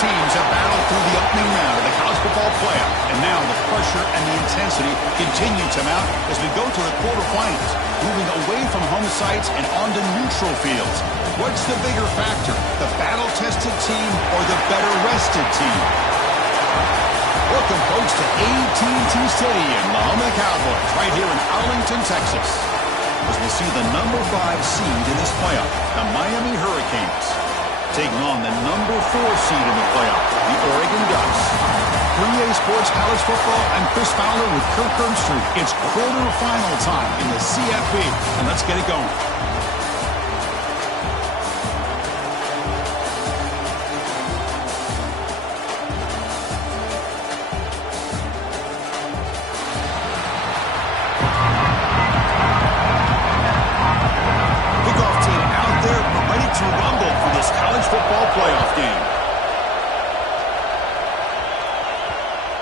teams have battled through the opening round of the college football playoff, and now the pressure and the intensity continue to mount as we go to the quarterfinals, moving away from home sites and onto neutral fields. What's the bigger factor, the battle-tested team or the better-rested team? Welcome, folks, to AT&T Stadium, the home of the Cowboys, right here in Arlington, Texas, as we see the number 5 seed in this playoff, the Miami Hurricanes, taking on the number 4 seed in the playoff, the Oregon Ducks. 3A Sports College Football, I'm Chris Fowler with Kirk Herbstreit. It's quarterfinal time in the CFP, and let's get it going.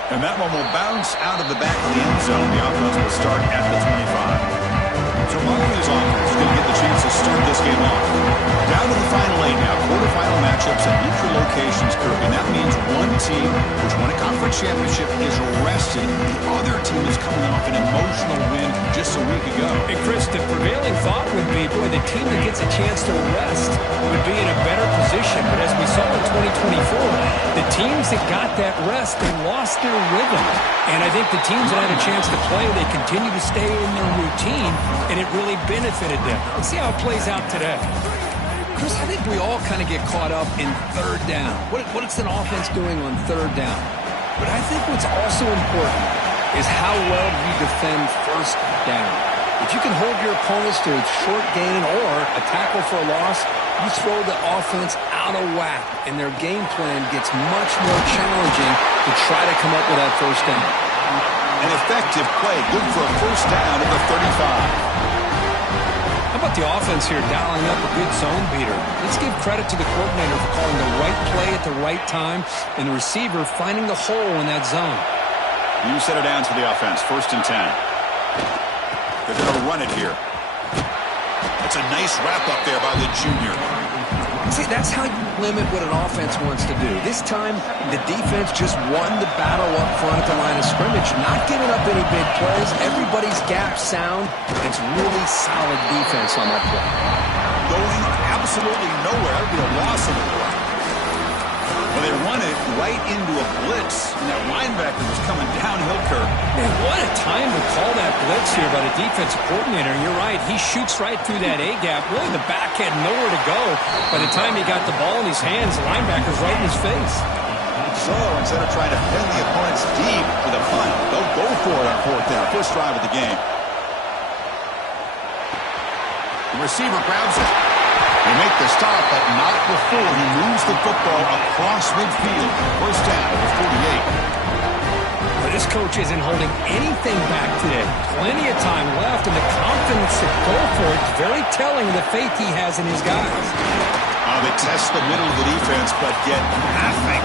And that one will bounce out of the back of the end zone. The offense will start at the 25. So Miami's offense is going to get the chance to start this game off. Down to the final 8 now. Quarterfinal matchups at neutral locations, Kirk. And that means one team which won a conference championship is rested. The other team is coming off an emotional win just a week ago. And Chris, the prevailing thought would be, boy, the team that gets a chance to rest would be in a better position. But as we saw in 2024, the teams that got that rest, they lost their rhythm. And I think the teams that had a chance to play, they continue to stay in their routine, and it really benefited them. Let's see how it plays out today. Chris, I think we all kind of get caught up in third down. What's an offense doing on third down? But I think what's also important is how well you defend first down. If you can hold your opponents to a short gain or a tackle for a loss, you throw the offense out of whack, and their game plan gets much more challenging to try to come up with that first down. An effective play, good for a first down at the 35. How about the offense here dialing up a good zone beater? Let's give credit to the coordinator for calling the right play at the right time and the receiver finding the hole in that zone. You set it down to the offense, 1st and 10. They're going to run it here. It's a nice wrap up there by the junior. See, that's how you limit what an offense wants to do. This time, the defense just won the battle up front at the line of scrimmage, not giving up any big plays. Everybody's gap sound. It's really solid defense on that play. Going absolutely nowhere. That would be a loss of the play. Well, they run it right into a blitz, and that linebacker was coming downhill, Kirk. Man, what a time to call that blitz here by the defensive coordinator. You're right. He shoots right through that A-gap. Really, the back had nowhere to go. By the time he got the ball in his hands, the linebacker's right in his face. So, instead of trying to pin the opponents deep to the punt, they'll go for it on 4th down. First drive of the game. The receiver grabs it. They make the stop, but not before he moves the football across midfield. First down at the 48. But this coach isn't holding anything back today. Plenty of time left, and the confidence to go for it is very telling of the faith he has in his guys. They test the middle of the defense, but get nothing.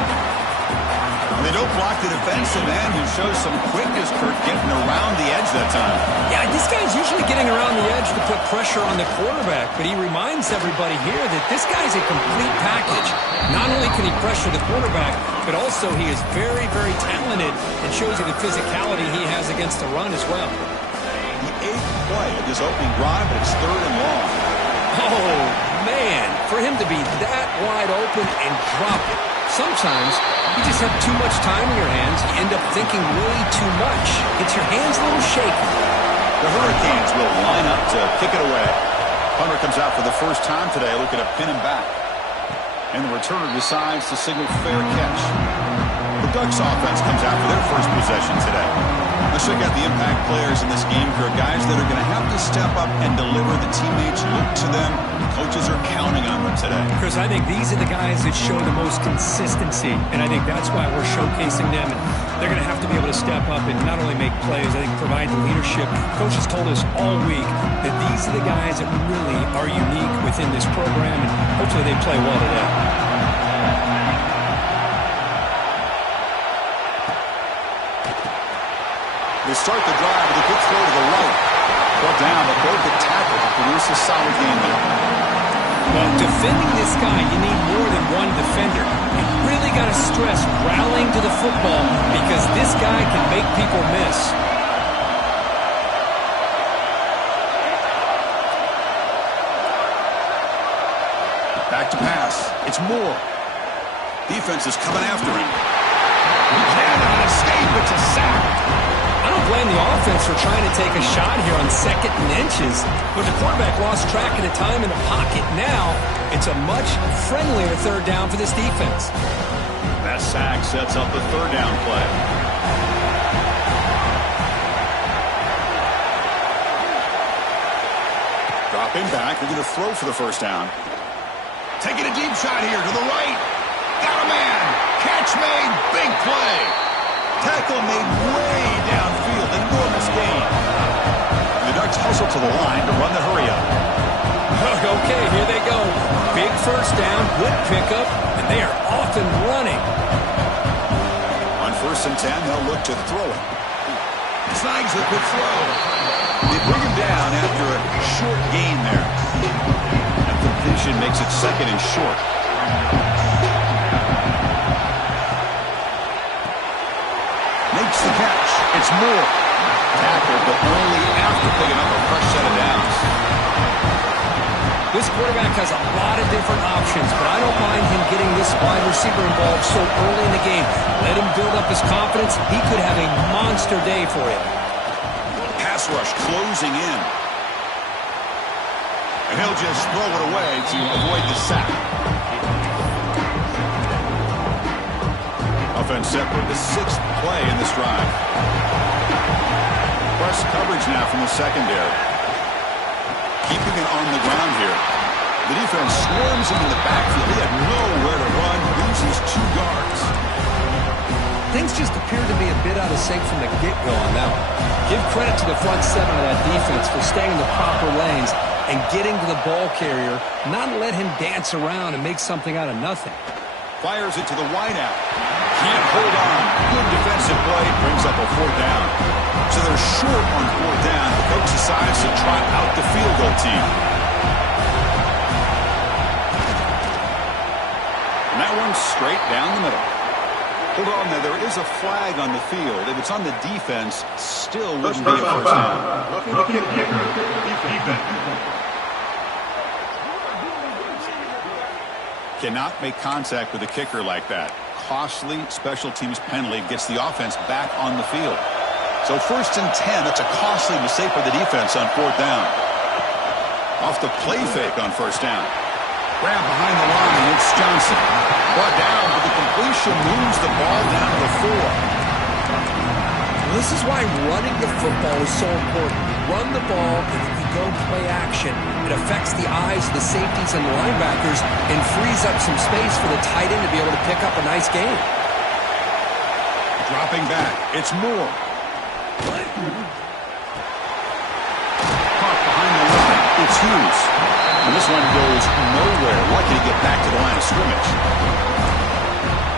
They don't block the defensive end, who shows some quickness, Kirk, getting around the edge that time. Yeah, this guy's usually getting around the edge to put pressure on the quarterback, but he reminds everybody here that this guy's a complete package. Not only can he pressure the quarterback, but also he is very, very talented and shows you the physicality he has against the run as well. The 8th play of this opening drive, but it's 3rd and long. Oh, man, for him to be that wide open and drop it. Sometimes you just have too much time in your hands. You end up thinking way too much. Gets your hands a little shaky. The Hurricanes will line up to kick it away. Punter comes out for the first time today, looking to pin him back. And the returner decides to signal fair catch. The Ducks offense comes out for their first possession today. Let's check out the impact players in this game, for guys that are going to have to step up and deliver. The teammates look to them. Coaches are counting on them today. Chris, I think these are the guys that show the most consistency, and I think that's why we're showcasing them. And they're going to have to be able to step up and not only make plays, I think provide the leadership. Coaches told us all week that these are the guys that really are unique within this program, and hopefully they play well today. They start the drive with a quick throw to the right. Brought down, but broke the tackle to produce a solid game there. Well, defending this guy, you need more than one defender. You really got to stress rallying to the football because this guy can make people miss. Back to pass. It's Moore. Defense is coming after him. He cannot escape. It's a sack. I don't blame the offense for trying to take a shot here on 2nd and inches, but the quarterback lost track of the time in the pocket. Now, it's a much friendlier 3rd down for this defense. That sack sets up the 3rd down play. Dropping back, they're going to throw for the 1st down. Taking a deep shot here to the right. Got a man. Catch made. Big play. Tackle made way downfield. Enormous gain. The Ducks hustle to the line to run the hurry up. Okay, here they go. Big 1st down, good pickup, and they are off and running. On 1st and 10, they'll look to throw it. Snags a good throw. They bring him down after a short gain there. That completion makes it 2nd and short. Makes the catch. It's Moore. Tackle, but only after picking up a fresh set of downs. This quarterback has a lot of different options, but I don't mind him getting this wide receiver involved so early in the game. Let him build up his confidence. He could have a monster day for him. Pass rush closing in. And he'll just throw it away to avoid the sack. Offense set for the 6th play in this drive. Press coverage now from the secondary. Keeping it on the ground here. The defense swarms him in the backfield. He had nowhere to run. Loses 2 yards. Things just appear to be a bit out of sync from the get-go on that one. Give credit to the front 7 of that defense for staying in the proper lanes and getting to the ball carrier, not let him dance around and make something out of nothing. Fires it to the wideout. Can't hold on. Good defensive play. Brings up a 4th down. So they're short on 4th down. The coach decides to trot out the field goal team. And that one's straight down the middle. Hold on there. There is a flag on the field. If it's on the defense, still wouldn't be a 1st down. Cannot make contact with a kicker like that. Costly special teams penalty gets the offense back on the field. So 1st and 10, that's a costly mistake for the defense on 4th down. Off the play fake on 1st down. Grab behind the line, it's Johnson. Brought down, but the completion moves the ball down to the 4. This is why running the football is so important. Run the ball, and if you go play action, it affects the eyes of the safeties and the linebackers and frees up some space for the tight end to be able to pick up a nice game. Dropping back, it's Moore. Caught behind the line, it's Hughes. And this one goes nowhere. Lucky to get back to the line of scrimmage.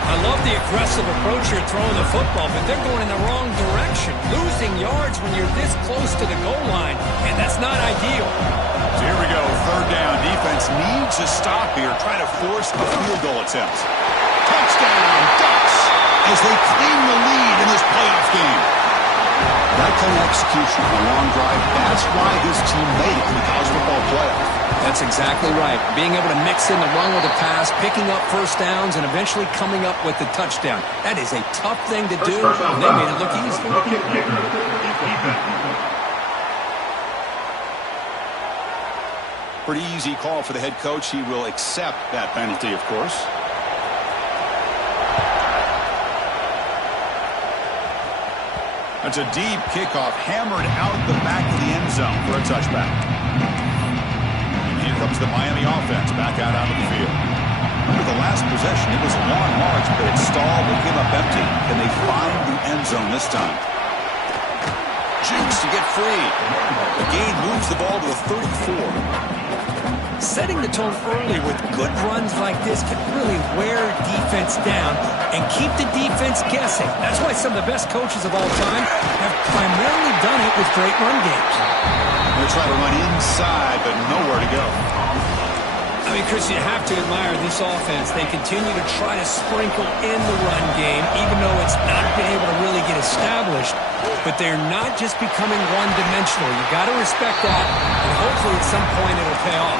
I love the aggressive approach you're throwing the football, but they're going in the wrong direction. Losing yards when you're this close to the goal line, and that's not ideal. So here we go, 3rd down. Defense needs a stop here, trying to force a field goal attempt. Touchdown, Ducks, as they claim the lead in this playoff game. That kind of execution on a long drive, that's why this team made it in the college football playoff. That's exactly right. Being able to mix in the run with the pass, picking up 1st downs, and eventually coming up with the touchdown. That is a tough thing to do, and they made it look easy. Pretty easy call for the head coach. He will accept that penalty, of course. That's a deep kickoff, hammered out the back of the end zone for a touchback. And here comes the Miami offense back out onto the field. Remember the last possession, it was a long march, but it stalled, it came up empty, and they find the end zone this time. Jukes to get free. The gain moves the ball to the 34. Setting the tone early with good runs like this can really wear defense down and keep the defense guessing. That's why some of the best coaches of all time have primarily done it with great run games. They'll try to run inside, but nowhere to go. I I mean, Chris, you have to admire this offense. They continue to try to sprinkle in the run game, even though it's not been able to really get established. But they're not just becoming one-dimensional. You got to respect that, and hopefully at some point it'll pay off.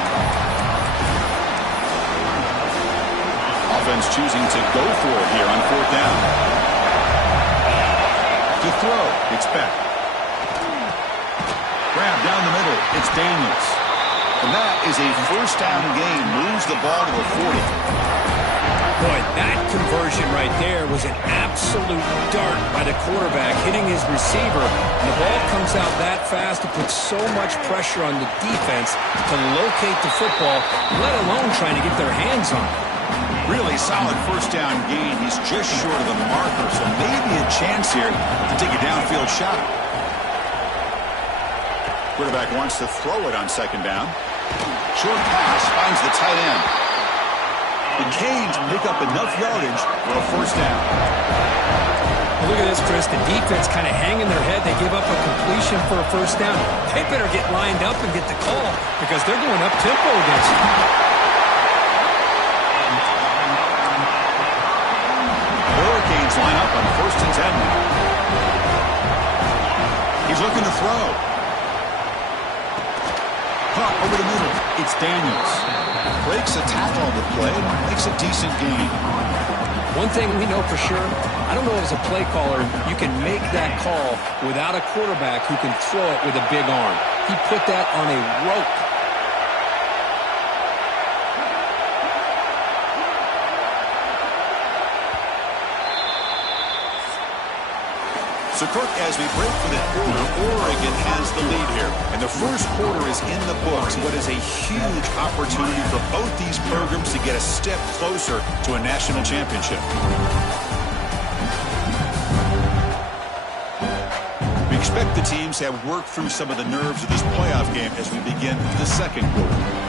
Offense choosing to go for it here on 4th down. To throw, it's Beck. Grab down the middle, it's Daniels. And that is a first down gain. Moves the ball to the 40. Boy, that conversion right there was an absolute dart by the quarterback, hitting his receiver. And the ball comes out that fast. It puts so much pressure on the defense to locate the football, let alone trying to get their hands on it. Really solid first down gain. He's just short of the marker, so maybe a chance here to take a downfield shot. Quarterback wants to throw it on 2nd down. Short pass finds the tight end. The Canes pick up enough yardage for a first down. Well, look at this, Chris. The defense kind of hanging their head. They give up a completion for a first down. They better get lined up and get the call because they're going up-tempo against them. Hurricanes line up on 1st and 10 now. He's looking to throw. Caught over the middle. It's Daniels. Breaks a tackle on the play. Makes a decent gain. One thing we know for sure, I don't know as a play caller, you can make that call without a quarterback who can throw it with a big arm. He put that on a rope. So, Kirk, as we break for the quarter, Oregon has the lead here. And the first quarter is in the books. What is a huge opportunity for both these programs to get a step closer to a national championship. We expect the teams to have worked through some of the nerves of this playoff game as we begin the second quarter.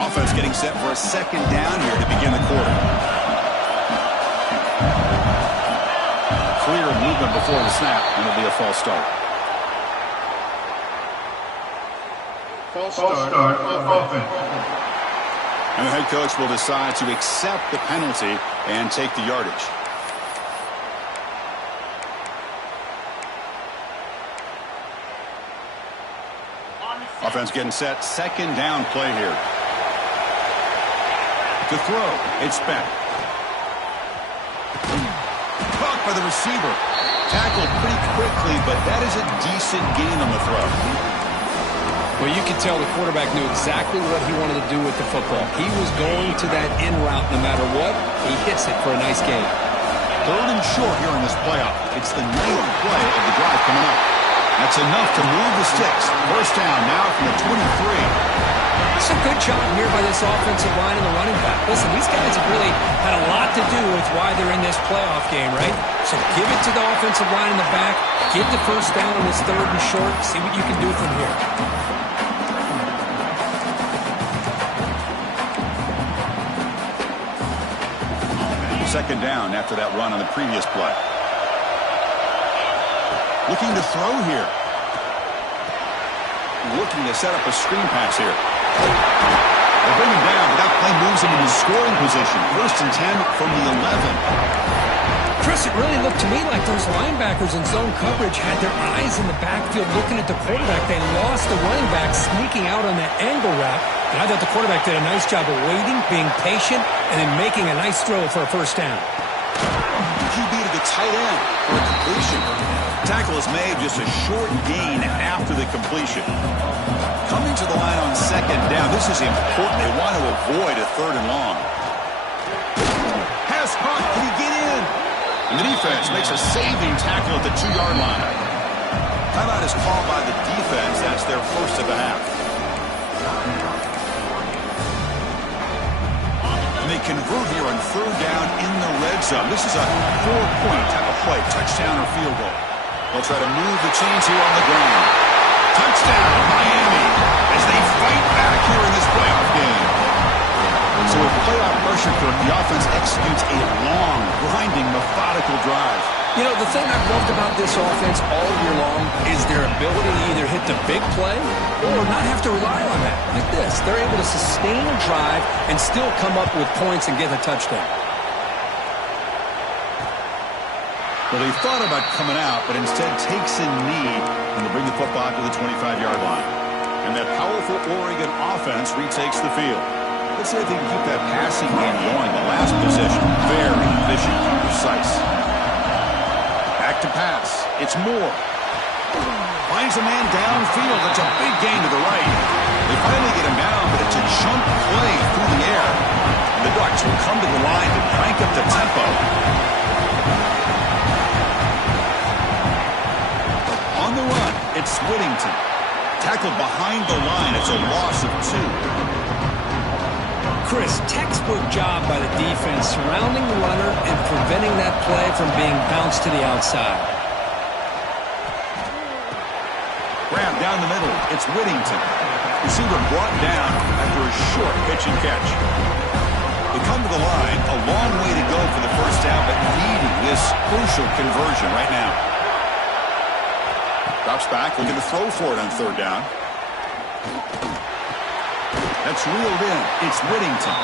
Offense getting set for a 2nd down here to begin the quarter. Clear movement before the snap, and it'll be a false start. False start on offense. And the head coach will decide to accept the penalty and take the yardage. Offense getting set, 2nd down play here. To throw, it's Beck. Caught by the receiver. Tackled pretty quickly, but that is a decent gain on the throw. Well, you could tell the quarterback knew exactly what he wanted to do with the football. He was going to that in route no matter what. He hits it for a nice gain. 3rd and short here in this playoff. It's the 9th play of the drive coming up. That's enough to move the sticks. First down now from the 23. It's a good job here by this offensive line and the running back. Listen, these guys have really had a lot to do with why they're in this playoff game, right? So give it to the offensive line in the back. Get the first down on this 3rd and short. See what you can do from here. Second down after that run on the previous play. Looking to throw here. Looking to set up a screen pass here. They bring him down, but that play moves him into scoring position. 1st and 10 from the 11. Chris, it really looked to me like those linebackers in zone coverage had their eyes in the backfield looking at the quarterback. They lost the running back sneaking out on that angle route. And I thought the quarterback did a nice job of waiting, being patient, and then making a nice throw for a first down. QB to the tight end for a completion. Tackle is made, just a short gain after the completion. Coming to the line on 2nd down. This is important. They want to avoid a 3rd and long. Pass caught. Can he get in? And the defense makes a saving tackle at the 2-yard line. Timeout is called by the defense. That's their first of the half. And they convert here on 3rd down in the red zone. This is a 4-point type of play, touchdown or field goal. They'll try to move the chains here on the ground. Touchdown, Miami, as they fight back here in this playoff game. So with playoff pressure, Kirk, the offense executes a long, grinding, methodical drive. You know, the thing I've loved about this offense all year long is their ability to either hit the big play or not have to rely on that. Like this, they're able to sustain a drive and still come up with points and get a touchdown. Well, he thought about coming out, but instead takes a knee and they bring the football to the 25-yard line. And that powerful Oregon offense retakes the field. Let's see if they can keep that passing game going. The last possession, very efficient and precise. Back to pass. It's Moore. Finds a man downfield. That's a big gain to the right. They finally get him down, but it's a chunk play through the air. And the Ducks will come to the line to crank up the tempo. On the run, it's Whittington. Tackled behind the line. It's a loss of 2. Chris, textbook job by the defense surrounding the runner and preventing that play from being bounced to the outside. Grab down the middle. It's Whittington. Receiver brought down after a short pitch and catch. They come to the line. A long way to go for the first down, but needing this crucial conversion right now. Drops back, looking to throw for it on third down. That's reeled in. It's Whittington.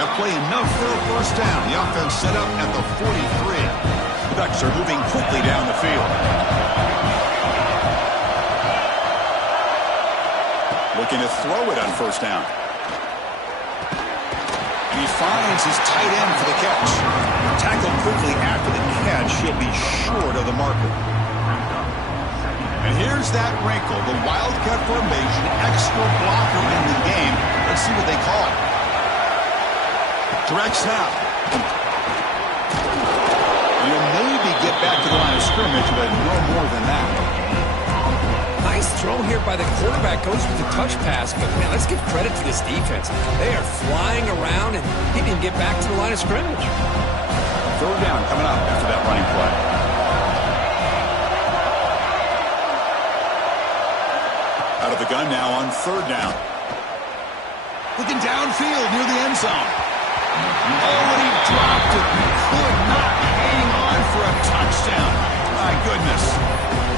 That play enough for a first down. The offense set up at the 43. The Ducks are moving quickly down the field. Looking to throw it on first down. And he finds his tight end for the catch. Tackled quickly after the catch. He'll be short of the marker. And here's that wrinkle, the Wildcat formation, extra blocker in the game. Let's see what they call it. Direct snap. You'll maybe get back to the line of scrimmage, but no more than that. Nice throw here by the quarterback. Goes with the touch pass, but man, let's give credit to this defense. They are flying around, and he didn't get back to the line of scrimmage. Third down coming up after that running play. Out of the gun now on third down. Looking downfield near the end zone. Oh, and he dropped it. He could not hang on for a touchdown. My goodness.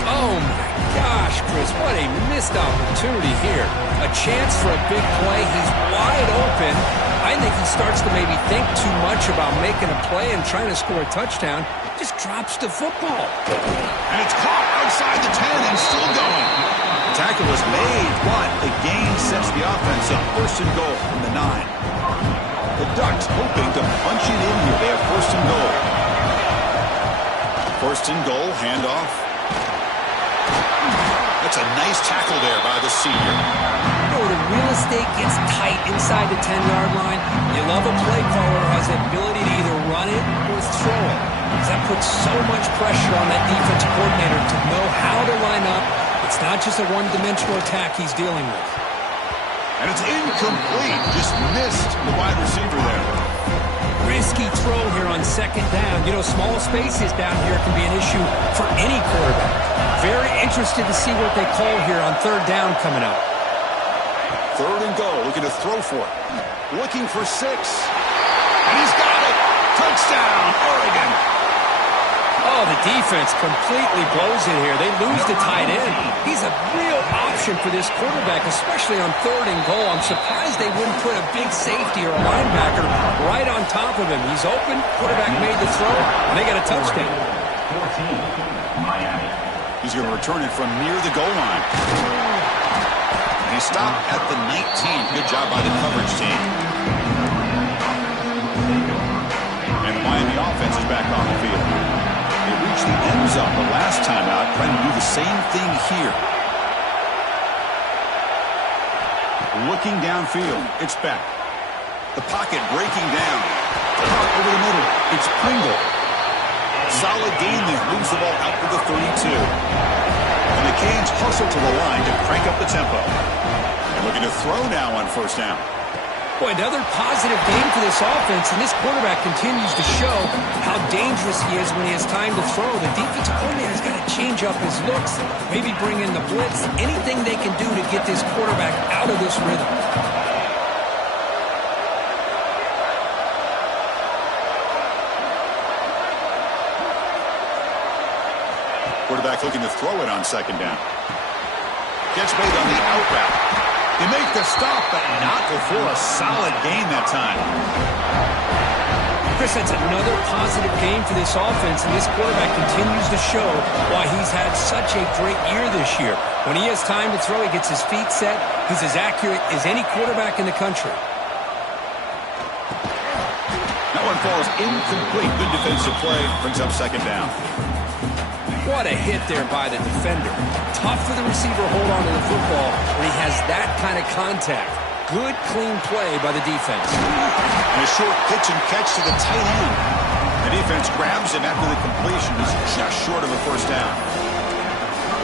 Oh, my gosh, Chris. What a missed opportunity here. A chance for a big play. He's wide open. I think he starts to maybe think too much about making a play and trying to score a touchdown. Just drops the football. And it's caught outside the 10 and still going. The tackle was made, but the gain sets the offense up. First and goal from the 9. The Ducks hoping to punch it in here. They have first and goal. First and goal, handoff. That's a nice tackle there by the senior. You know, the real estate gets tight inside the 10-yard line. You love a play caller who has the ability to either run it or throw it. That puts so much pressure on that defensive coordinator to know how to line up. It's not just a one-dimensional attack he's dealing with. And it's incomplete. Just missed the wide receiver there. Risky throw here on second down. You know, small spaces down here can be an issue for any quarterback. Very interested to see what they call here on third down coming up. Third and goal. Looking to throw for it. Looking for 6. And he's got it. Touchdown, Oregon. Oh, the defense completely blows it here. They lose the tight end. He's a real option for this quarterback, especially on third and goal. I'm surprised they wouldn't put a big safety or a linebacker right on top of him. He's open. Quarterback made the throw, and they got a touchdown. 14, Miami. He's going to return it from near the goal line. And he stopped at the 19. Good job by the coverage team. And the Miami offense is back on the field. They reached the end zone the last time out, trying to do the same thing here. Looking downfield, it's Beck. The pocket breaking down. Cut over the middle, it's Pringle. Solid gain there, moves the ball out to the 32. And the Canes hustle to the line to crank up the tempo. And looking to throw now on first down. Boy, another positive game for this offense, and this quarterback continues to show how dangerous he is when he has time to throw. The defensive coordinator's got to change up his looks, maybe bring in the blitz, anything they can do to get this quarterback out of this rhythm. Quarterback looking to throw it on second down. Gets made on the out route. They make the stop, but not before a solid gain that time. Chris, that's another positive game for this offense, and this quarterback continues to show why he's had such a great year this year. When he has time to throw, he gets his feet set. He's as accurate as any quarterback in the country. That one falls incomplete. Good defensive play. Brings up second down. What a hit there by the defender. Tough for the receiver to hold on to the football when he has that kind of contact. Good, clean play by the defense. And a short pitch and catch to the tight end. The defense grabs him after the completion is just short of a first down.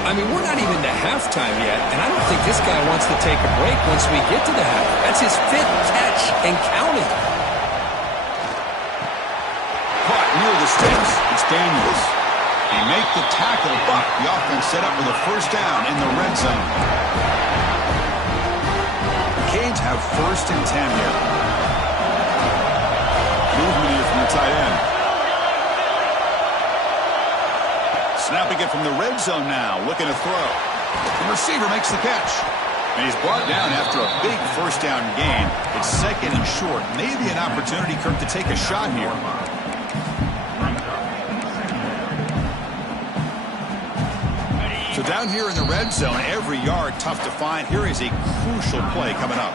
I mean, we're not even to halftime yet, and I don't think this guy wants to take a break once we get to the half. That's his 5th catch and counting. Caught near the sticks. It's Daniels. They make the tackle, but the offense set up with a first down in the red zone. Canes have 1st and 10 here. Movement here from the tight end. Snapping it from the red zone now, looking to throw. The receiver makes the catch. And he's brought down after a big first down gain. It's second and short. Maybe an opportunity, Kirk, to take a shot here. So down here in the red zone, every yard tough to find. Here is a crucial play coming up.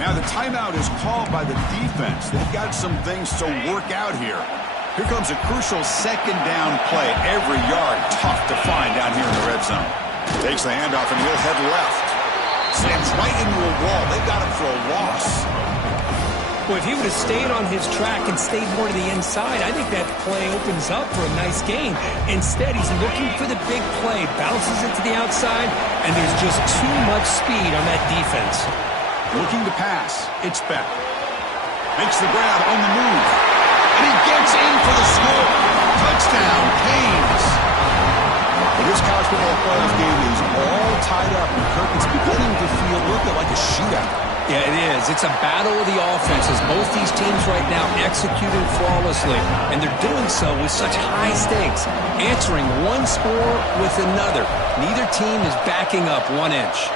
Now the timeout is called by the defense. They've got some things to work out here. Here comes a crucial second down play. Every yard tough to find down here in the red zone. Takes the handoff and he'll head left. Slams right into a wall. They've got him for a loss. Well, if he would have stayed on his track and stayed more to the inside, I think that play opens up for a nice gain. Instead, he's looking for the big play, bounces it to the outside, and there's just too much speed on that defense. Looking to pass. It's Beck. Makes the grab on the move. And he gets in for the score. Touchdown, Canes. Well, this college football playoff game is all tied up, and Kirk, it's beginning to feel a little bit like a shootout. Yeah, it is. It's a battle of the offenses. Both these teams right now executing flawlessly, and they're doing so with such high stakes, answering one score with another. Neither team is backing up 1 inch.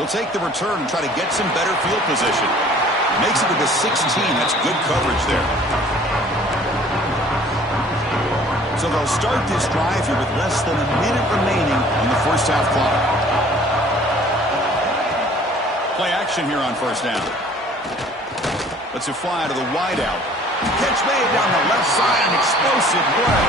He'll take the return and try to get some better field position. Makes it to the 16. That's good coverage there. So they'll start this drive here with less than a minute remaining in the first half clock. Play action here on first down. Lets it fly to the wideout. Catch made down the left side, an explosive play.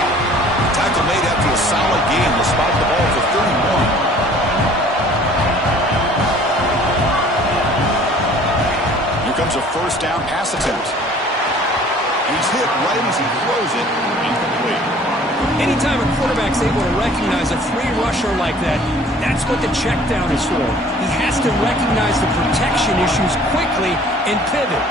Tackle made after a solid gain. Will spot the ball for 31. Here comes a first down pass attempt. He's hit right as he throws it. Incomplete. Anytime a quarterback's able to recognize a free rusher like that, that's what the check down is for. He has to recognize the protection issues quickly and pivot.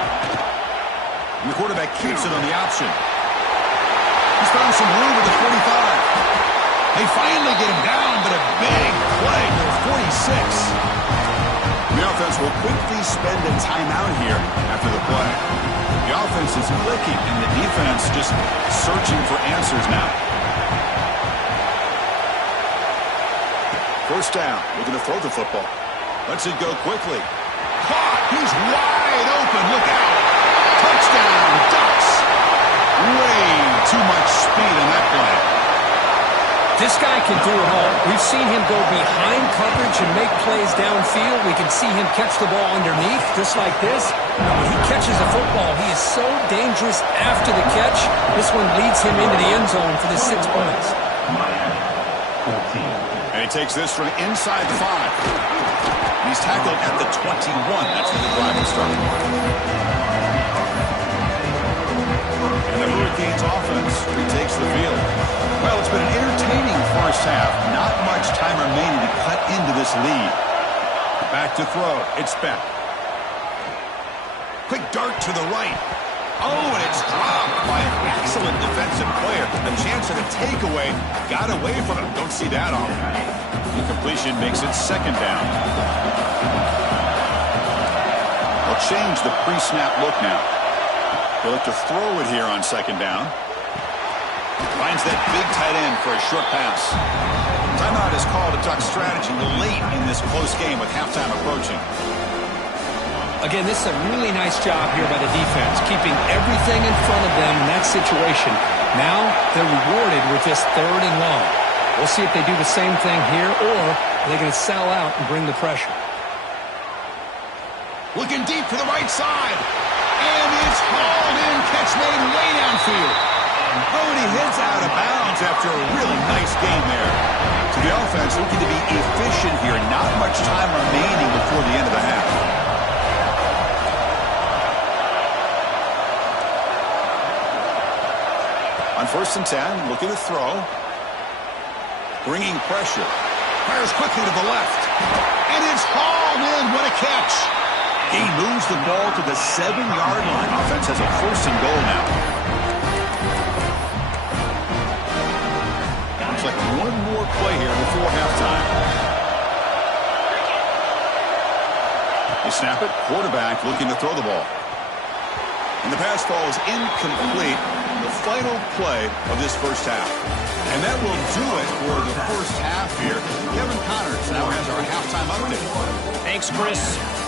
And the quarterback keeps it on the option. He's found some room at the 45. They finally get him down, but a big play to the 46. The offense will quickly spend a timeout here after the play. The offense is clicking, and the defense just searching for answers now. First down, looking to throw the football. Lets it go quickly. Caught! He's wide open. Look out! Touchdown, Ducks! Way too much speed in that play. This guy can do it all. We've seen him go behind coverage and make plays downfield. We can see him catch the ball underneath, just like this. And when he catches a football, he is so dangerous after the catch. This one leads him into the end zone for the 6 points. And he takes this from inside the 5. And he's tackled at the 21. That's where the drive will start. And the Hurricanes offense retakes the field. Well, it's been an entertaining first half. Not much time remaining to cut into this lead. Back to throw. It's Beck. Quick dart to the right. Oh, and it's dropped by an excellent defensive player. A chance at a takeaway. Got away from him. Don't see that often. Incompletion makes it second down. They'll change the pre-snap look now. They'll look to throw it here on second down. Finds that big tight end for a short pass. Timeout is called to duck strategy late in this close game with halftime approaching. Again, this is a really nice job here by the defense, keeping everything in front of them in that situation. Now they're rewarded with this 3rd and long. We'll see if they do the same thing here, or are they going to sell out and bring the pressure. Looking deep to the right side. And it's hauled in. Catch made way downfield. Oh, and he hits out of bounds after a really nice game there. So the offense looking to be efficient here. Not much time remaining before the end of the half. On 1st and 10, looking to throw. Bringing pressure. Fires quickly to the left. And it's hauled in. What a catch. He moves the ball to the 7-yard line. Offense has a 1st and goal now. Looks like one more play here before halftime. They snap it. Quarterback looking to throw the ball. And the pass falls incomplete. The final play of this first half. And that will do it for the first half here. Kevin Connors now has our halftime update. Thanks, Chris.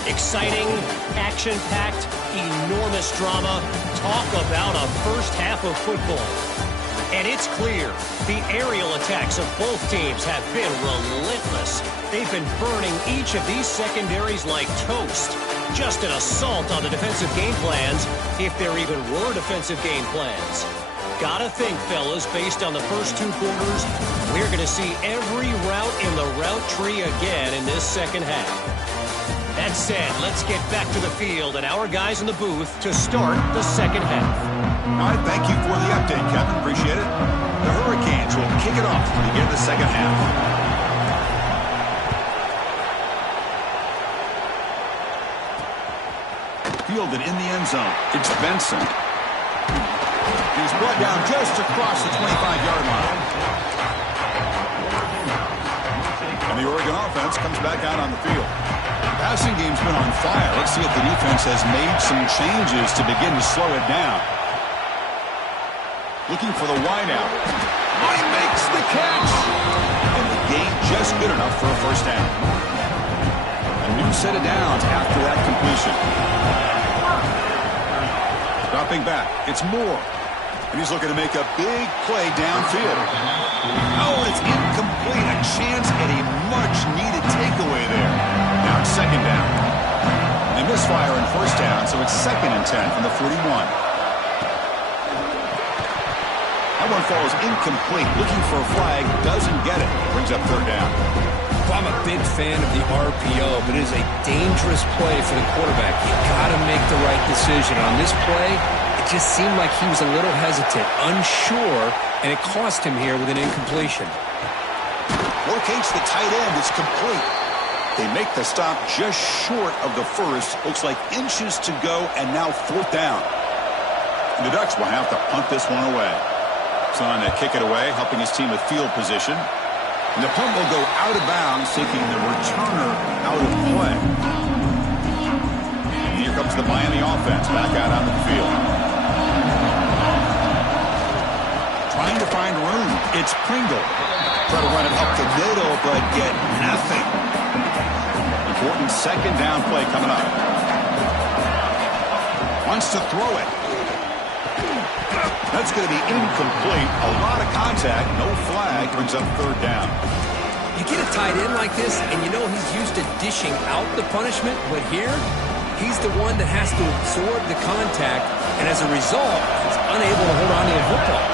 Exciting, action-packed, enormous drama. Talk about a first half of football. And it's clear, the aerial attacks of both teams have been relentless. They've been burning each of these secondaries like toast. Just an assault on the defensive game plans, if there even were defensive game plans. Gotta think, fellas, based on the first 2 quarters, we're going to see every route in the route tree again in this second half. That said, let's get back to the field and our guys in the booth to start the second half. All right, thank you for the update, Kevin. Appreciate it. The Hurricanes will kick it off to begin the second half. Fielded in the end zone. It's Benson. He's brought down just across the 25-yard line. And the Oregon offense comes back out on the field. The passing game's been on fire. Let's see if the defense has made some changes to begin to slow it down. Looking for the wideout. He makes the catch. And the gain just good enough for a first down. A new set of downs after that completion. Dropping back. It's Moore. And he's looking to make a big play downfield. Oh, it's incomplete. A chance at a much-needed takeaway there. Now it's second down. They misfire in first down, so it's 2nd and 10 from the 41. That one falls incomplete. Looking for a flag. Doesn't get it. Brings up 3rd down. Well, I'm a big fan of the RPO, but it is a dangerous play for the quarterback. You got to make the right decision. On this play, it just seemed like he was a little hesitant, unsure, and it cost him here with an incompletion. Locates the tight end. It's complete. They make the stop just short of the first. Looks like inches to go, and now 4th down. And the Ducks will have to punt this one away. Son to kick it away, helping his team with field position. And the punt will go out of bounds, taking the returner out of play. And here comes the Miami offense back out onto the field. Trying to find room. It's Pringle. Try to run it up the middle, but get nothing. Important 2nd down play coming up. Wants to throw it. That's going to be incomplete. A lot of contact. No flag. Brings up 3rd down. You get a tight end like this, and you know he's used to dishing out the punishment, but here, he's the one that has to absorb the contact, and as a result, he's unable to hold on to the football.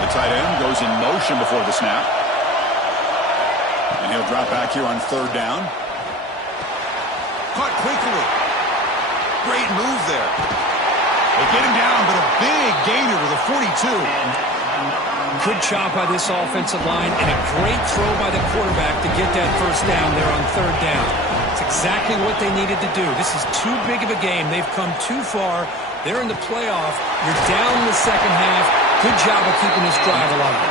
The tight end goes in motion before the snap. And he'll drop back here on 3rd down. Caught quickly. Great move there. They get him down, but a big gainer to the 42. Good job by this offensive line, and a great throw by the quarterback to get that first down there on 3rd down. It's exactly what they needed to do. This is too big of a game. They've come too far. They're in the playoff. You're down in the second half. Good job of keeping this drive alive.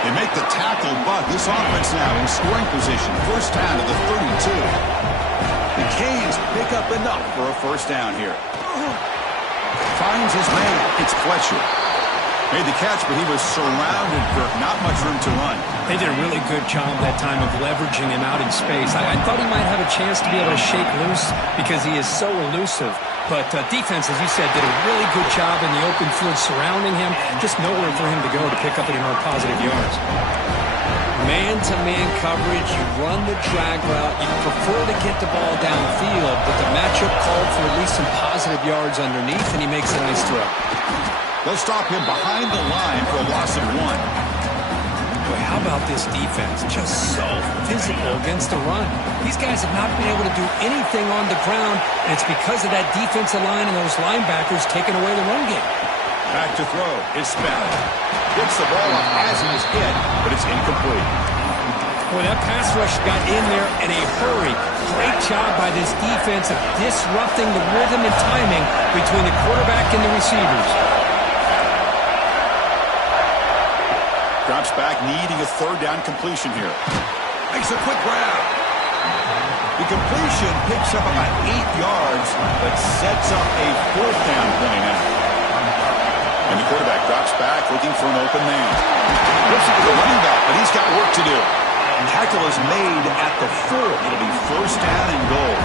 They make the tackle, but this offense now in scoring position. First down to the 32. The Canes pick up enough for a first down here. Finds his man. It's Fletcher. Made the catch, but he was surrounded, Kirk. Not much room to run. They did a really good job that time of leveraging him out in space. I thought he might have a chance to be able to shake loose because he is so elusive. But defense, as you said, did a really good job in the open field surrounding him. Just nowhere for him to go to pick up any more positive yards. Man-to-man coverage, you run the drag route. You prefer to get the ball downfield, but the matchup called for at least some positive yards underneath, and he makes a nice throw. They'll stop him behind the line for a loss of 1. Boy, how about this defense? Just so physical against the run. These guys have not been able to do anything on the ground, and it's because of that defensive line and those linebackers taking away the run game. Back to throw. It's Spell. Gets the ball off as he's hit, but it's incomplete. Boy, that pass rush got in there in a hurry. Great job by this defense of disrupting the rhythm and timing between the quarterback and the receivers. Drops back, needing a third down completion here. Makes a quick grab. The completion picks up about 8 yards, but sets up a fourth down play now. And the quarterback drops back, looking for an open man. Looks like the running back, but he's got work to do. Tackle is made at the 4. It'll be first down and goal.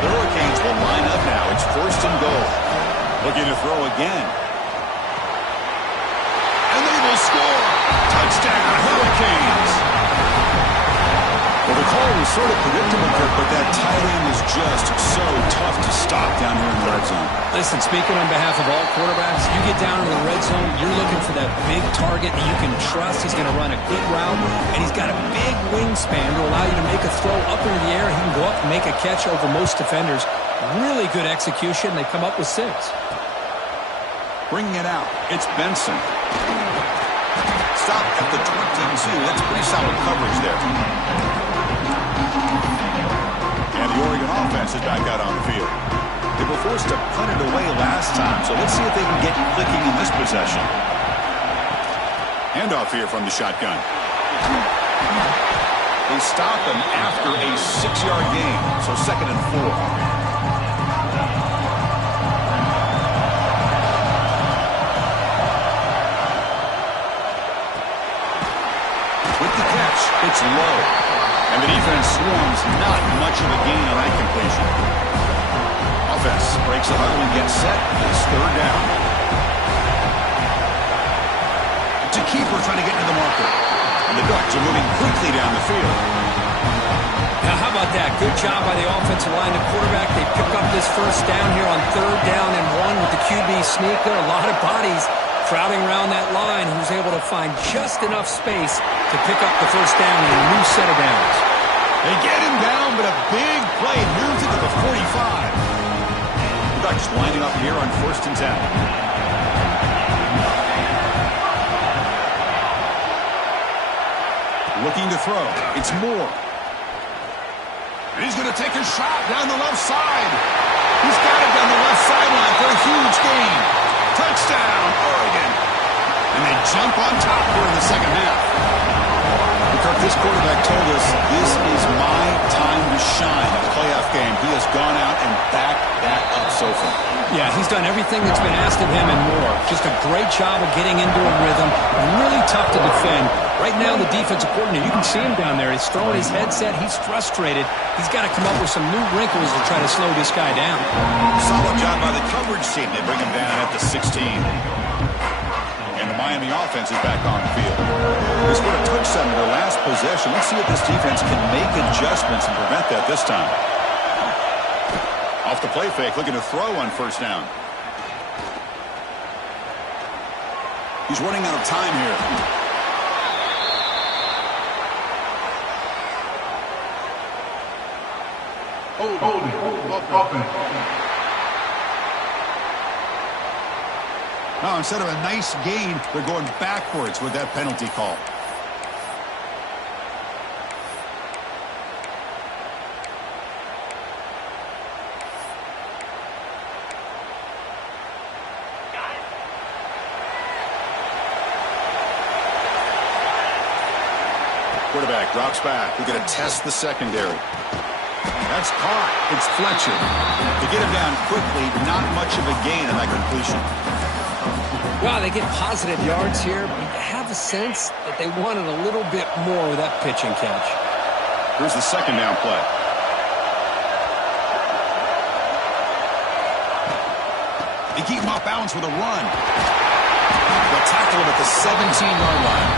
The Hurricanes will line up now. It's first and goal. Looking to throw again. And they will score. Touchdown, Hurricanes. Well, the call was sort of predictable, Kirk, but that tight end is just so tough to stop down here in the red zone. Listen, speaking on behalf of all quarterbacks, you get down in the red zone, you're looking for that big target that you can trust. He's going to run a good route, and he's got a big wingspan to allow you to make a throw up into the air. He can go up and make a catch over most defenders. Really good execution. They come up with 6. Bringing it out, it's Benson. Stop at the 22. That's pretty solid coverage there. And the Oregon offense is back out on the field. They were forced to punt it away last time, so let's see if they can get clicking in this possession. Handoff here from the shotgun. They stop him after a 6-yard gain, so 2nd and 4. With the catch, it's low. And the defense swarms, not much of a gain on that completion. Offense breaks the huddle and gets set. It's third down. To keeper trying to get to the marker. And the Ducks are moving quickly down the field. Now, how about that? Good job by the offensive line. The quarterback, they pick up this first down here on 3rd down and 1 with the QB sneak. There are a lot of bodies crowding around that line. He was able to find just enough space to pick up the first down in a new set of downs. They get him down, but a big play moves it to the 45. The Ducks lining up here on 1st and 10. Looking to throw. It's Moore. And he's going to take a shot down the left side. He's got it down the left sideline for a huge gain. Touchdown, Oregon. And they jump on top here in the second half. Kirk, this quarterback told us this is my time to shine. A playoff game. He has gone out and backed that up so far. Yeah, he's done everything that's been asked of him and more. Just a great job of getting into a rhythm. Really tough to defend. Right now, the defensive coordinator, you can see him down there. He's throwing his headset. He's frustrated. He's got to come up with some new wrinkles to try to slow this guy down. Solid job by the coverage team. They bring him down at the 16. And the Miami offense is back on the field. They scored a touchdown in their last possession. Let's see if this defense can make adjustments and prevent that this time. Off the play fake, looking to throw on 1st down. He's running out of time here. Now, instead of a nice gain, they're going backwards with that penalty call. Quarterback drops back. We're going to test the secondary. That's caught. It's Fletcher. To get him down quickly, not much of a gain on that completion. Well, they get positive yards here, but you have a sense that they wanted a little bit more with that pitch and catch. Here's the second down play. They keep him off balance with a run. They'll tackle him at the 17-yard line.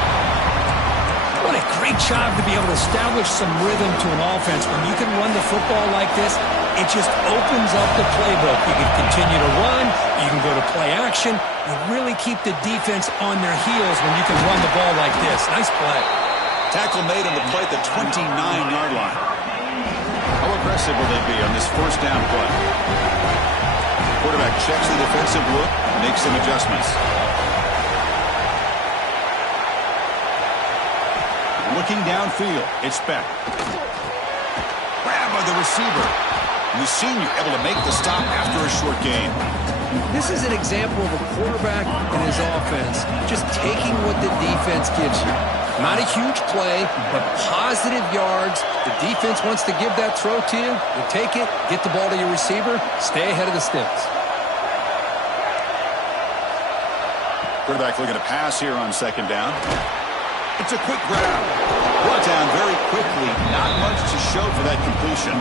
What a great job to be able to establish some rhythm to an offense. When you can run the football like this, it just opens up the playbook. You can continue to run. You can go to play action. You really keep the defense on their heels when you can run the ball like this. Nice play. Tackle made on the play at the 29-yard line. How aggressive will they be on this first down play? Quarterback checks the defensive look, makes some adjustments. Looking downfield, it's Beck. Grab by the receiver. And the senior able to make the stop after a short gain. This is an example of a quarterback and his offense just taking what the defense gives you. Not a huge play, but positive yards. The defense wants to give that throw to you. You take it, get the ball to your receiver, stay ahead of the sticks. Quarterback looking to pass here on second down. It's a quick grab. Brought down very quickly. Not much to show for that completion.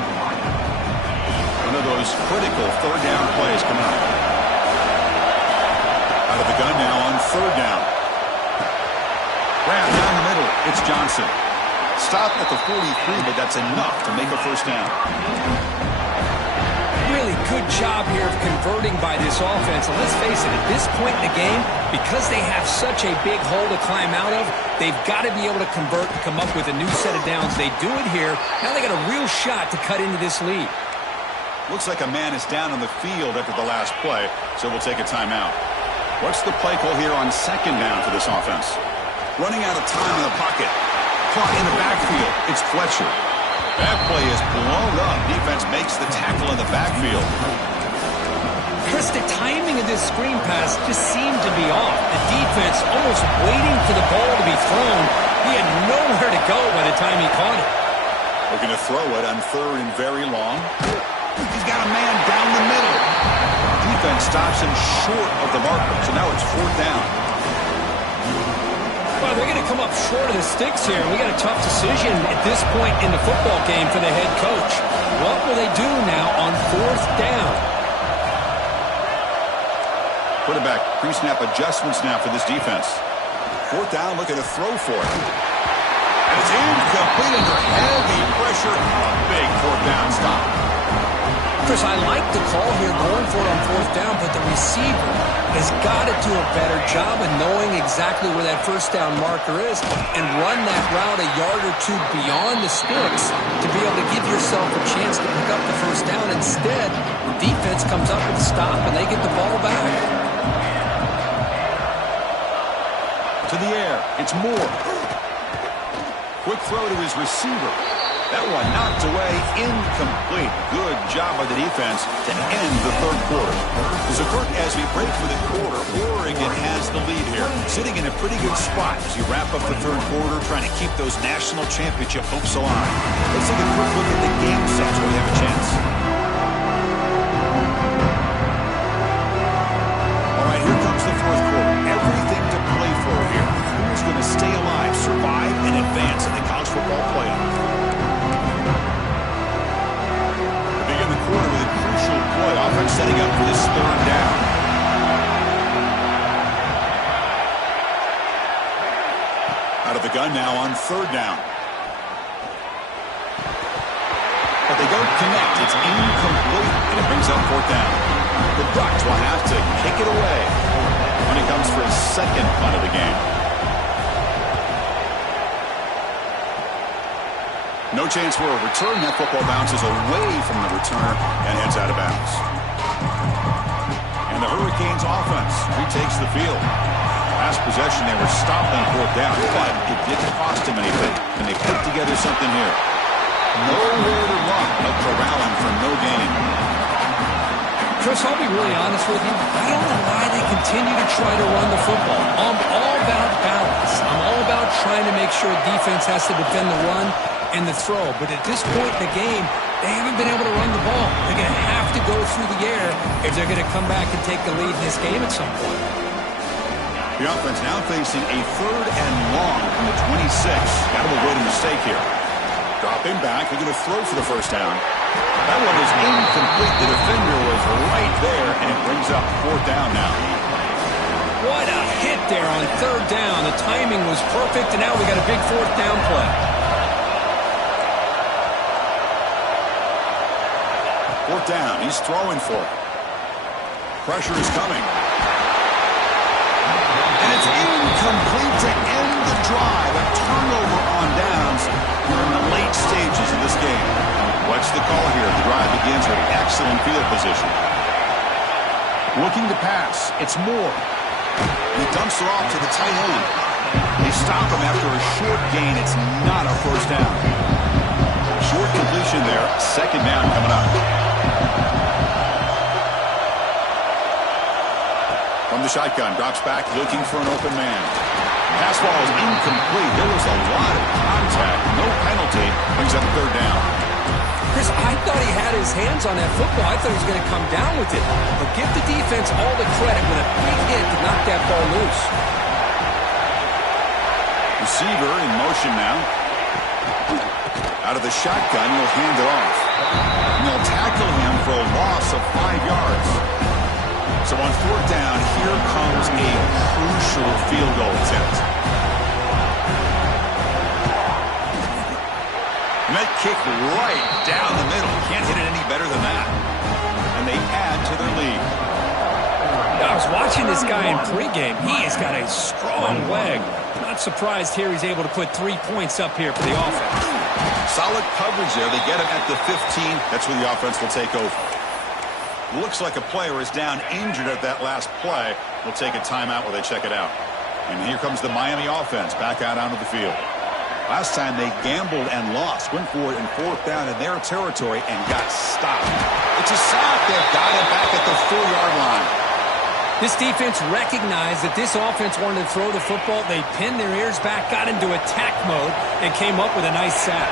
One of those critical third down plays coming up. Out of the gun now on third down. Grab down the middle. It's Johnson. Stop at the 43, but that's enough to make a first down. Really good job here of converting by this offense. And let's face it, at this point in the game, because they have such a big hole to climb out of, they've got to be able to convert and come up with a new set of downs. They do it here. Now they got a real shot to cut into this lead. Looks like a man is down on the field after the last play, so we'll take a timeout. What's the play call here on second down for this offense? Running out of time in the pocket. Caught in the backfield. It's Fletcher. That play is blown up. Defense makes the tackle in the backfield. Chris, the timing of this screen pass just seemed to be off. The defense almost waiting for the ball to be thrown. He had nowhere to go by the time he caught it. Looking to throw it on third and very long. He's got a man down the middle. Defense stops him short of the marker, so now it's fourth down. Well, they're going to come up short of the sticks here. We got a tough decision at this point in the football game for the head coach. What will they do now on fourth down? Quarterback pre-snap adjustments now for this defense. Fourth down, looking to throw for it. And it's incomplete under heavy pressure. A big fourth down stop. Chris, I like the call here going for it on fourth down, but the receiver has got to do a better job of knowing exactly where that first down marker is and run that route a yard or two beyond the sticks to be able to give yourself a chance to pick up the first down. Instead, the defense comes up with a stop and they get the ball back. To the air, it's Moore. Quick throw to his receiver. That one knocked away, incomplete. Good job by the defense to end the third quarter. So, Kirk, as we break for the quarter, Oregon has the lead here, sitting in a pretty good spot as you wrap up the third quarter, trying to keep those national championship hopes alive. Let's take a quick look at the game sets where we have a chance. All right, here comes the fourth quarter. Everything to play for here. Who's going to stay alive, survive, and advance in the college football playoff? Quarter with a crucial play. Offense setting up for this third down. Out of the gun now on third down. But they don't connect. It's incomplete, and it brings up fourth down. The Ducks will have to kick it away when it comes for his second punt of the game. No chance for a return. That football bounces away from the returner and heads out of bounds. And the Hurricanes offense retakes the field. Last possession, they were stopped on fourth down, but it didn't cost them anything. And they put together something here. Nowhere to run, but corralling for no gain. Chris, I'll be really honest with you. I don't know why they continue to try to run the football. I'm all about balance. I'm all about trying to make sure defense has to defend the run and the throw. But at this point in the game, they haven't been able to run the ball. They're going to have to go through the air if they're going to come back and take the lead in this game at some point. The offense now facing a 3rd and long from the 26. Got to avoid a mistake here. Dropping back. They're going to throw for the first down. That one is incomplete. The defender was right there, and it brings up 4th down now. What a hit there on 3rd down. The timing was perfect, and now we got a big 4th down play. 4th down. He's throwing for it. Pressure is coming. And it's incomplete to end the drive. A turnover on downs. We're in the late stages of this game. What's the call here? The drive begins with excellent field position. Looking to pass. It's Moore. He dumps it off to the tight end. They stop him after a short gain. It's not a first down. Short completion there. 2nd down coming up. From the shotgun, drops back, looking for an open man. Pass ball is incomplete. There was a lot of contact. No penalty. Brings up 3rd down. Chris, I thought he had his hands on that football. I thought he was going to come down with it. But give the defense all the credit with a big hit to knock that ball loose. Receiver in motion now. Out of the shotgun, he'll hand it off. And they'll tackle him for a loss of 5 yards. So on 4th down, here comes a crucial field goal attempt. That kick right down the middle. Can't hit it any better than that. And they add to their lead. I was watching this guy in pregame. He has got a strong leg. Not surprised here he's able to put 3 points up here for the offense. Solid coverage there. They get him at the 15. That's where the offense will take over. Looks like a player is down injured at that last play. We'll take a timeout while they check it out. And here comes the Miami offense back out onto the field. Last time they gambled and lost. Went for it in 4th down in their territory and got stopped. It's a sack. They've got it back at the 4-yard line. This defense recognized that this offense wanted to throw the football. They pinned their ears back, got into attack mode, and came up with a nice sack.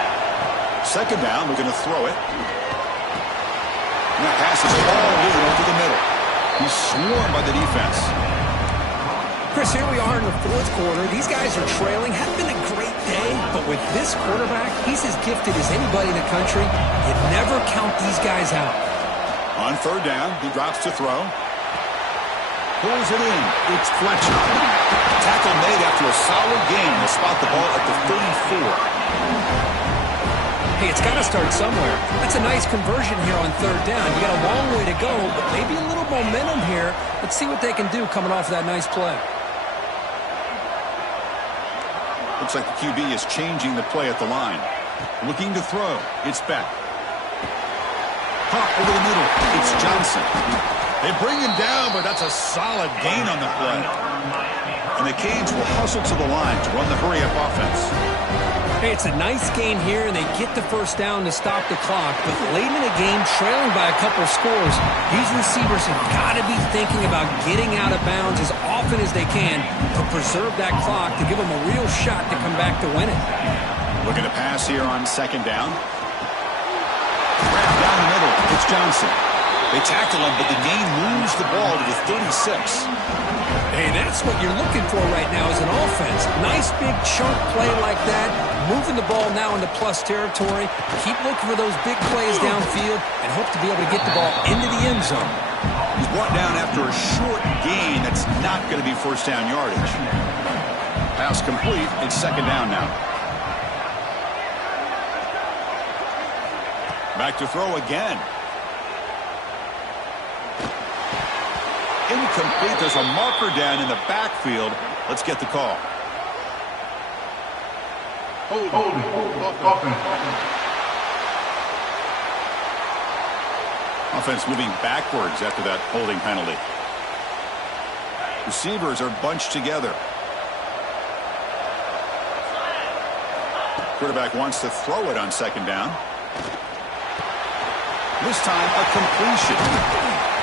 2nd down, we're going to throw it. And that pass is all over the middle. He's swarmed by the defense. Chris, here we are in the 4th quarter. These guys are trailing. Hadn't been a great day, but with this quarterback, he's as gifted as anybody in the country. You never count these guys out. On 3rd down, he drops to throw. Pulls it in. It's Fletcher. Tackle made after a solid gain to spot the ball at the 34. Hey, it's got to start somewhere. That's a nice conversion here on 3rd down. You got a long way to go, but maybe a little momentum here. Let's see what they can do coming off that nice play. Looks like the QB is changing the play at the line. Looking to throw. It's Beck. Pop over the middle. It's Johnson. They bring him down, but that's a solid gain on the play. And the Canes will hustle to the line to run the hurry-up offense. Hey, it's a nice gain here, and they get the 1st down to stop the clock. But late in the game, trailing by a couple of scores, these receivers have got to be thinking about getting out of bounds as often as they can to preserve that clock, to give them a real shot to come back to win it. Looking to pass here on 2nd down. Wrapped down the middle. It's Johnson. They tackle him, but the gain moves the ball to the 36. Hey, that's what you're looking for right now as an offense. Nice big chunk play like that. Moving the ball now into plus territory. Keep looking for those big plays downfield and hope to be able to get the ball into the end zone. He's brought down after a short gain. That's not going to be 1st down yardage. Pass complete. It's 2nd down now. Back to throw again. Incomplete. There's a marker down in the backfield. Let's get the call. Offense moving backwards after that holding penalty. Receivers are bunched together. Quarterback wants to throw it on 2nd down. This time a completion.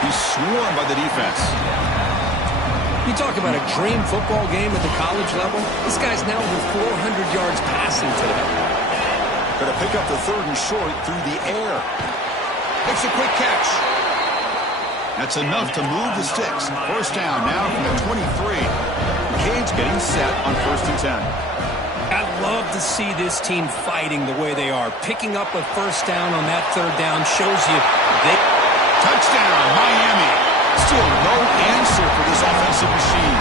He's swarmed by the defense. You talk about a dream football game at the college level. This guy's now over 400 yards passing today. Going to pick up the 3rd and short through the air. Makes a quick catch. That's enough to move the sticks. 1st down now from the 23. Kincaid's getting set on 1st and 10. I love to see this team fighting the way they are. Picking up a first down on that 3rd down shows you they... Touchdown, Miami. Still no answer for this offensive machine.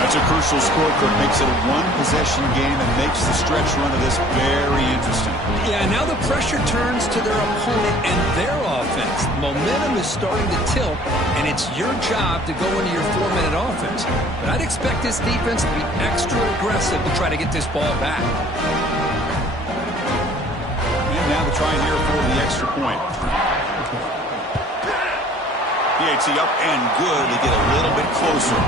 That's a crucial scorecard. Makes it a one-possession game and makes the stretch run of this very interesting. Yeah, now the pressure turns to their opponent and their offense. Momentum is starting to tilt, and it's your job to go into your 4-minute offense. But I'd expect this defense to be extra aggressive to try to get this ball back. And now the try here for the extra point. PAT up and good. They get a little bit closer.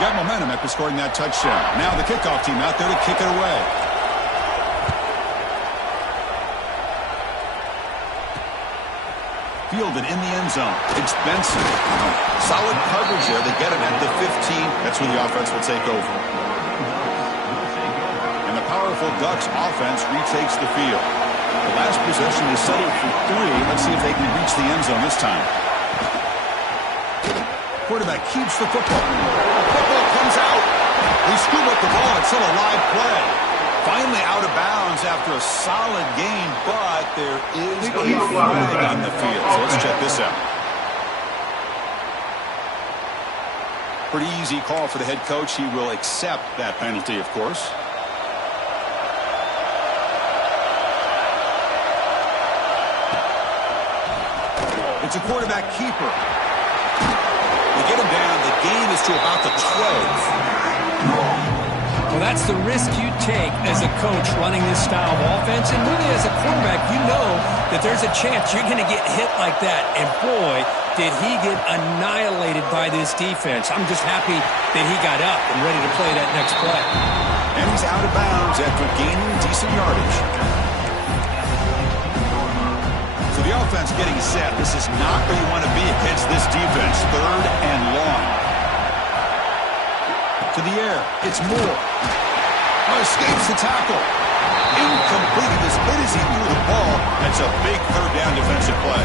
Got momentum after scoring that touchdown. Now the kickoff team out there to kick it away. Fielded in the end zone. It's Benson. Solid coverage there. They get him at the 15. That's when the offense will take over. And the powerful Ducks offense retakes the field. The last possession is settled for 3. Let's see if they can reach the end zone this time. Quarterback keeps the football. Football comes out. They scoop up the ball. It's still a live play. Finally out of bounds after a solid gain, but there is a flag on the field. So let's check this out. Pretty easy call for the head coach. He will accept that penalty, of course. It's a quarterback keeper. They get him down. The gain is to about the 12. Well, that's the risk you take as a coach running this style of offense. And really, as a quarterback, you know that there's a chance you're going to get hit like that. And boy, did he get annihilated by this defense. I'm just happy that he got up and ready to play that next play. And he's out of bounds after gaining decent yardage. So the offense getting set. This is not where you want to be against this defense. 3rd and long. To the air. It's Moore. Escapes the tackle. Incomplete. As hit as he threw the ball. That's a big 3rd down defensive play.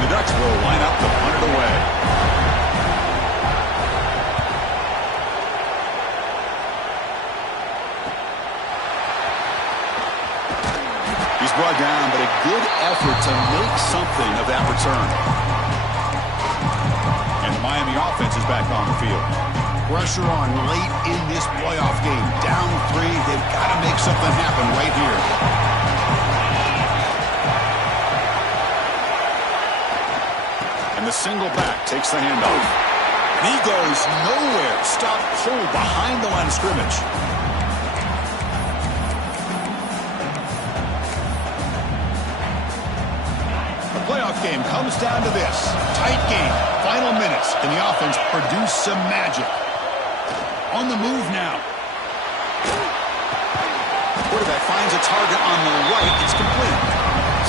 The Ducks will line up to punt it away. He's brought down, but a good effort to make something of that return. And the Miami offense is back on the field. Pressure on late in this playoff game. Down 3. They've got to make something happen right here. And the single back takes the handoff. And he goes nowhere. Stopped cold behind the line of scrimmage. The playoff game comes down to this. Tight game. Final minutes. Can the offense produce some magic? On the move now. Quarterback finds a target on the right. It's complete.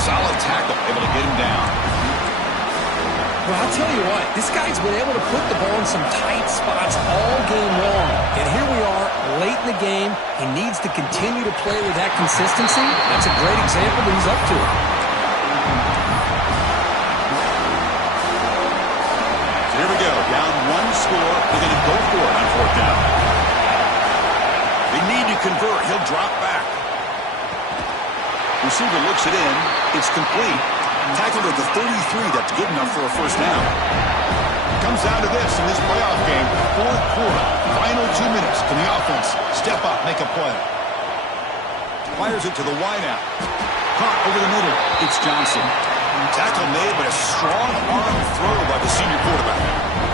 Solid tackle, able to get him down. Well, I'll tell you what, this guy's been able to put the ball in some tight spots all game long. And here we are, late in the game. He needs to continue to play with that consistency. That's a great example that he's up to it. Here we go, down 1 score. They're going to go for it on 4th down. They need to convert. He'll drop back. Receiver looks it in. It's complete. Tackled at the 33. That's good enough for a 1st down. Comes down to this in this playoff game. 4th quarter. Final 2 minutes. Can the offense step up, make a play? Fires it to the wideout. Caught over the middle. It's Johnson. Tackle made, but a strong arm throw by the senior quarterback.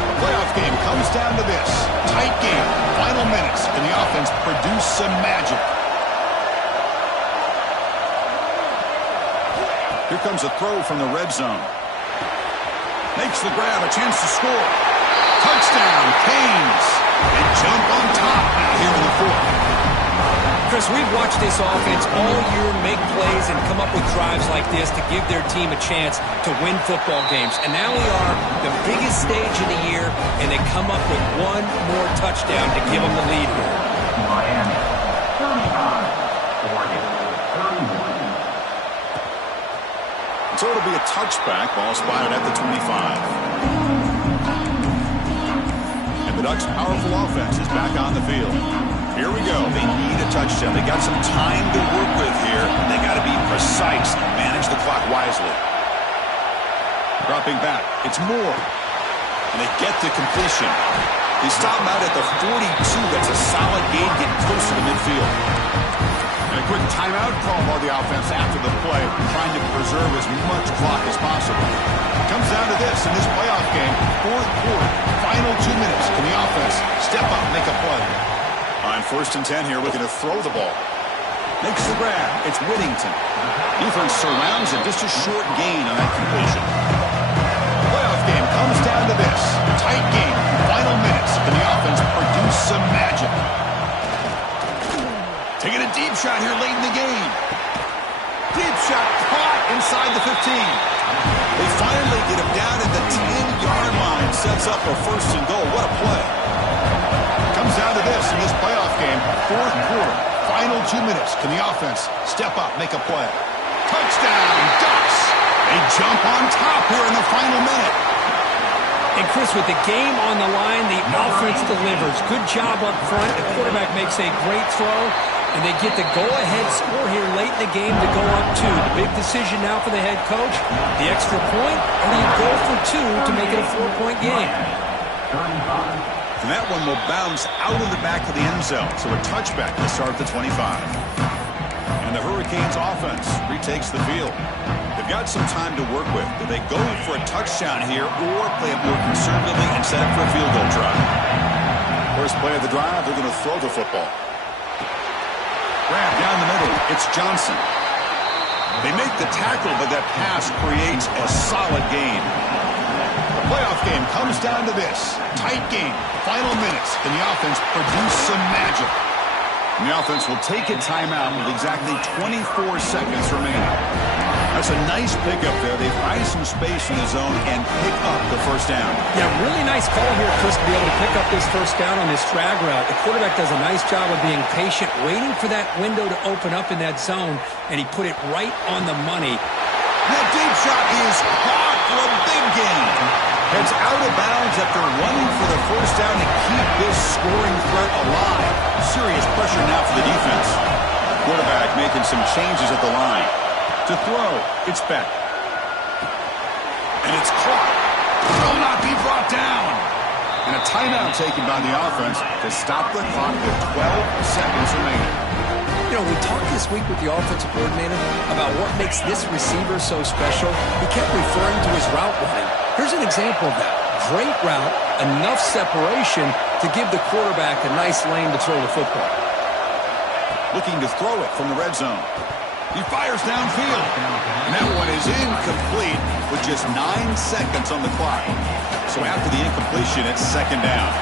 The playoff game comes down to this. Tight game. Final minutes. Can the offense produce some magic? Here comes a throw from the red zone. Makes the grab. A chance to score. Touchdown, Canes. And jump on top now here in the 4th. Chris, we've watched this offense all year make plays and come up with drives like this to give their team a chance to win football games. And now we are the biggest stage of the year, and they come up with one more touchdown to give them the lead here. Miami, 35. Oregon, 31. So it'll be a touchback. Ball spotted at the 25. And the Ducks' powerful offense is back on the field. Here we go. They need a touchdown. They got some time to work with here. They got to be precise and manage the clock wisely. Dropping back. It's Moore. And they get the completion. They stop him out at the 42. That's a solid gain getting close to the midfield. And a quick timeout call by the offense after the play, trying to preserve as much clock as possible. It comes down to this in this playoff game. Fourth quarter. Final 2 minutes. Can the offense step up and make a play? On 1st and 10 here, looking to throw the ball. Makes the grab. It's Whittington. Defense surrounds him. Just a short gain on that completion. Playoff game comes down to this. Tight game. Final minutes. Can the offense produce some magic? Taking a deep shot here late in the game. Deep shot caught inside the 15. They finally get him down at the 10-yard line. Sets up a 1st and goal. What a play. Comes down to this in this playoff game. Fourth quarter. Final 2 minutes. Can the offense step up, make a play? Touchdown, Ducks! They jump on top here in the final minute. And Chris, with the game on the line, the offense delivers. Good job up front. The quarterback makes a great throw, and they get the go-ahead score here late in the game to go up 2. The big decision now for the head coach, the extra point, or do you go for 2 to make it a 4-point game? 35. And that one will bounce out of the back of the end zone. So a touchback to start the 25. And the Hurricanes offense retakes the field. They've got some time to work with. Do they go for a touchdown here or play it more conservatively and set up for a field goal drive? First play of the drive, they're going to throw the football. Grab down the middle. It's Johnson. They make the tackle, but that pass creates a solid gain. The playoff game comes down to this. Tight game. Final minutes. Can the offense produce some magic? And the offense will take a timeout with exactly 24 seconds remaining. That's a nice pickup there. They find some space in the zone and pick up the first down. Yeah, really nice call here, Chris, to be able to pick up this first down on this drag route. The quarterback does a nice job of being patient, waiting for that window to open up in that zone, and he put it right on the money. That deep shot is caught for a big gain. Heads out of bounds after running for the first down to keep this scoring threat alive. Serious pressure now for the defense. Quarterback making some changes at the line. To throw, it's Beck. And it's caught. Will not be brought down. And a timeout taken by the offense to stop the clock with 12 seconds remaining. You know, we talked this week with the offensive coordinator about what makes this receiver so special. He kept referring to his route running. Here's an example of that. Great route, enough separation to give the quarterback a nice lane to throw the football. Looking to throw it from the red zone. He fires downfield. And that one is incomplete with just 9 seconds on the clock. So after the incompletion, it's 2nd down.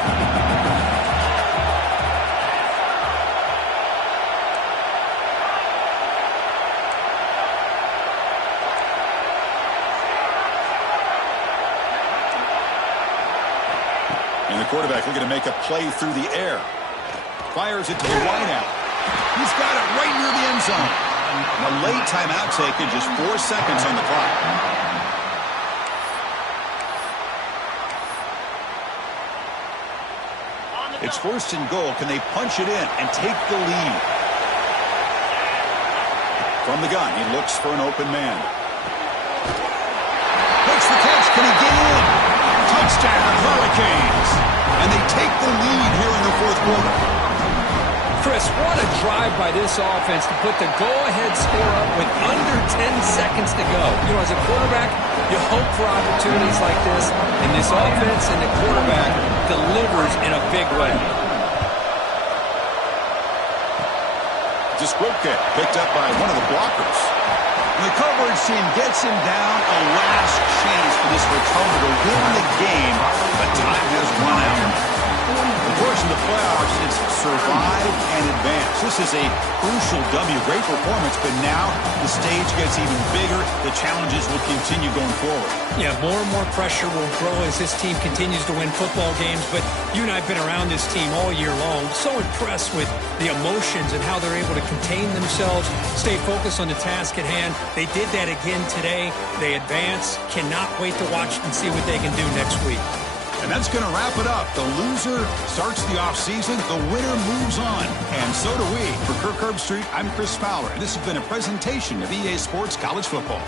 And the quarterback looking to make a play through the air. Fires it to the wideout. He's got it right near the end zone. And a late timeout taken, just 4 seconds on the clock. It's 1st and goal. Can they punch it in and take the lead? From the gun, he looks for an open man. Makes the catch. Can he get in? Touchdown, Hurricanes. And they take the lead here in the 4th quarter. Chris, what a drive by this offense to put the go-ahead score up with under 10 seconds to go. You know, as a quarterback, you hope for opportunities like this, and this offense and the quarterback delivers in a big way. Jasquibka picked up by one of the blockers. And the coverage team gets him down. A last chance for this returner to win the game, but time has run out. Of course, in the playoffs, it's survive and advance. This is a crucial W. Great performance, but now the stage gets even bigger. The challenges will continue going forward. Yeah, more and more pressure will grow as this team continues to win football games, but you and I have been around this team all year long. So impressed with the emotions and how they're able to contain themselves, stay focused on the task at hand. They did that again today. They advance. Cannot wait to watch and see what they can do next week. And that's going to wrap it up. The loser starts the offseason. The winner moves on. And so do we. For Kirk Herbstreit, I'm Chris Fowler. And this has been a presentation of EA Sports College Football.